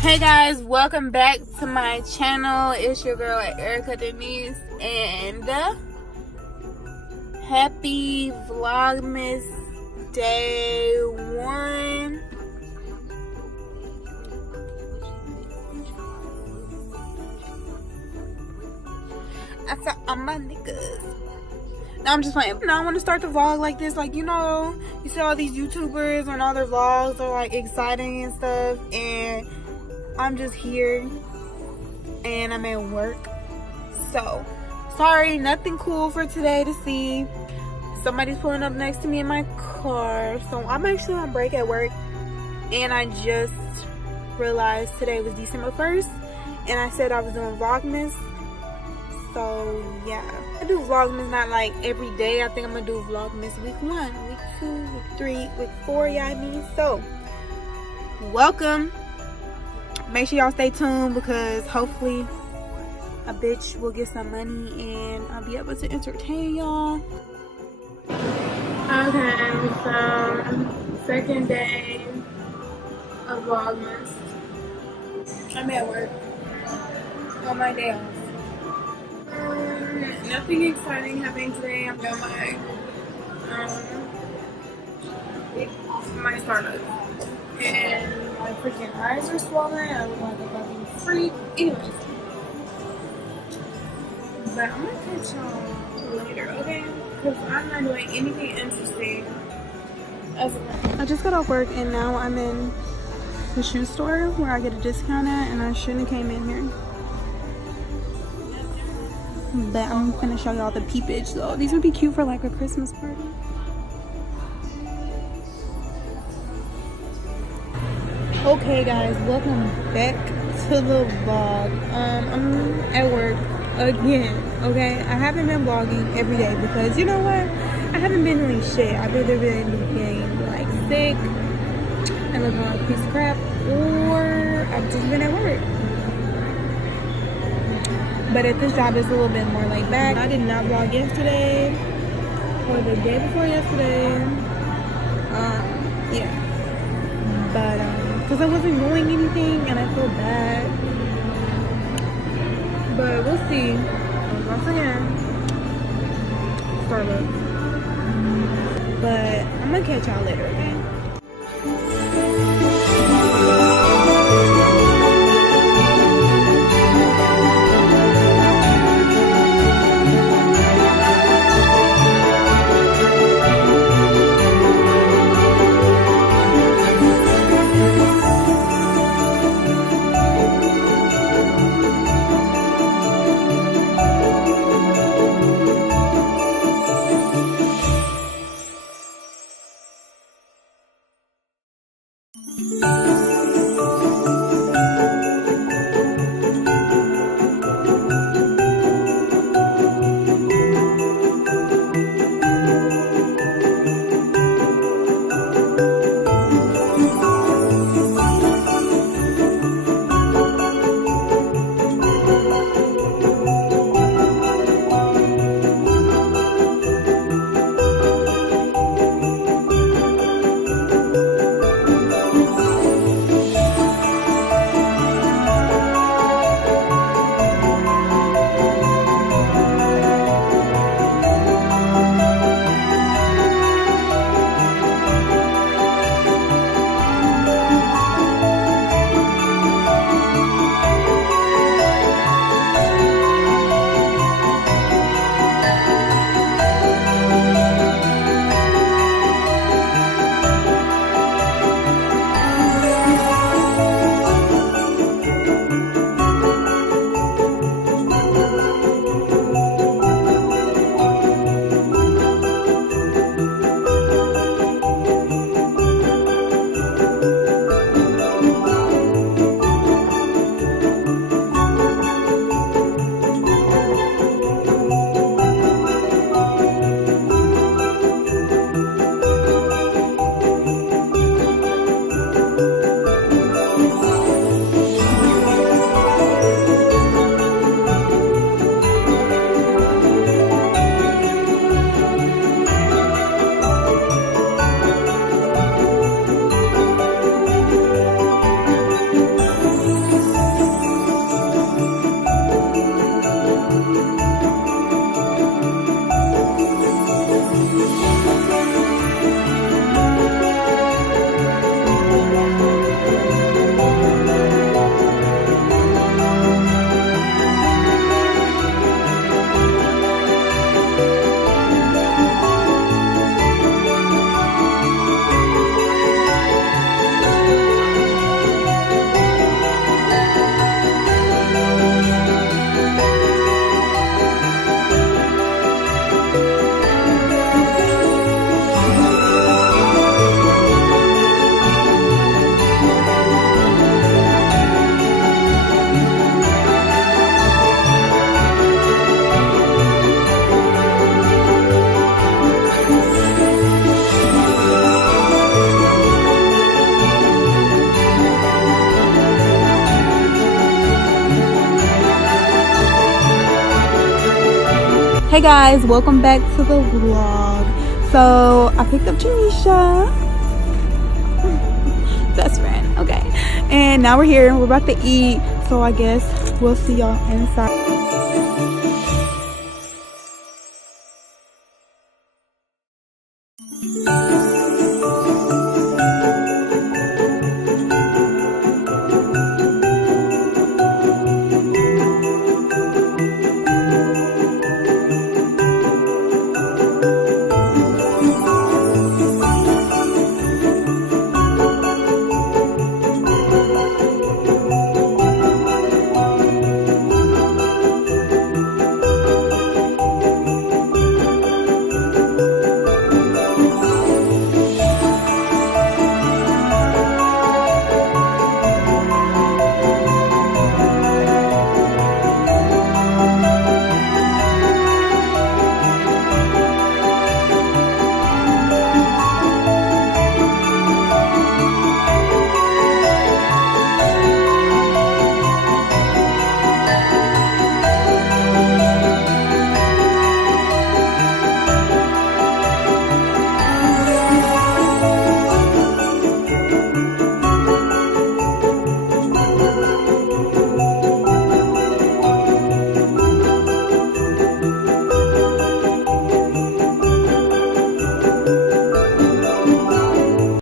Hey guys, welcome back to my channel. It's your girl Erica Denise, and happy Vlogmas day 1. I saw all my niggas. No, I'm just playing. Now I want to start the vlog like this, like, you know, you see all these YouTubers and all their vlogs are like exciting and stuff, and I'm just here and I'm at work. So sorry, nothing cool for today to see. Somebody's pulling up next to me in my car, so I'm actually on break at work, and I just realized today was December 1st and I said I was doing Vlogmas. So yeah, I do Vlogmas not like every day. I think I'm gonna do Vlogmas week 1, week 2, week 3, week 4, yeah, I mean. So welcome. Make sure y'all stay tuned because hopefully a bitch will get some money and I'll be able to entertain y'all. Okay, so second day of Vlogmas. I'm at work on my day off. Nothing exciting happening today. I'm doing my startup, and my freaking eyes are swollen. I look like a fucking freak. Anyways, but I'm gonna catch y'all later, okay? Because I'm not doing anything interesting. I just got off work and now I'm in the shoe store where I get a discount at, and I shouldn't have came in here. But I'm gonna show y'all the peepage though. These would be cute for like a Christmas party. Okay guys, welcome back to the vlog. I'm at work again, okay? I haven't been vlogging every day because you know what? I haven't been doing shit. I've either been getting like sick and looking like a piece of crap, or I've just been at work. But at this job, it's a little bit more laid back. I did not vlog yesterday or the day before yesterday. Yeah. But, because I wasn't doing anything and I feel bad. But we'll see. Once again, Starbucks. But I'm going to catch y'all later, okay? Hey guys, welcome back to the vlog. So I picked up Janisha, best friend, okay, and now we're here. We're about to eat, so I guess we'll see y'all inside.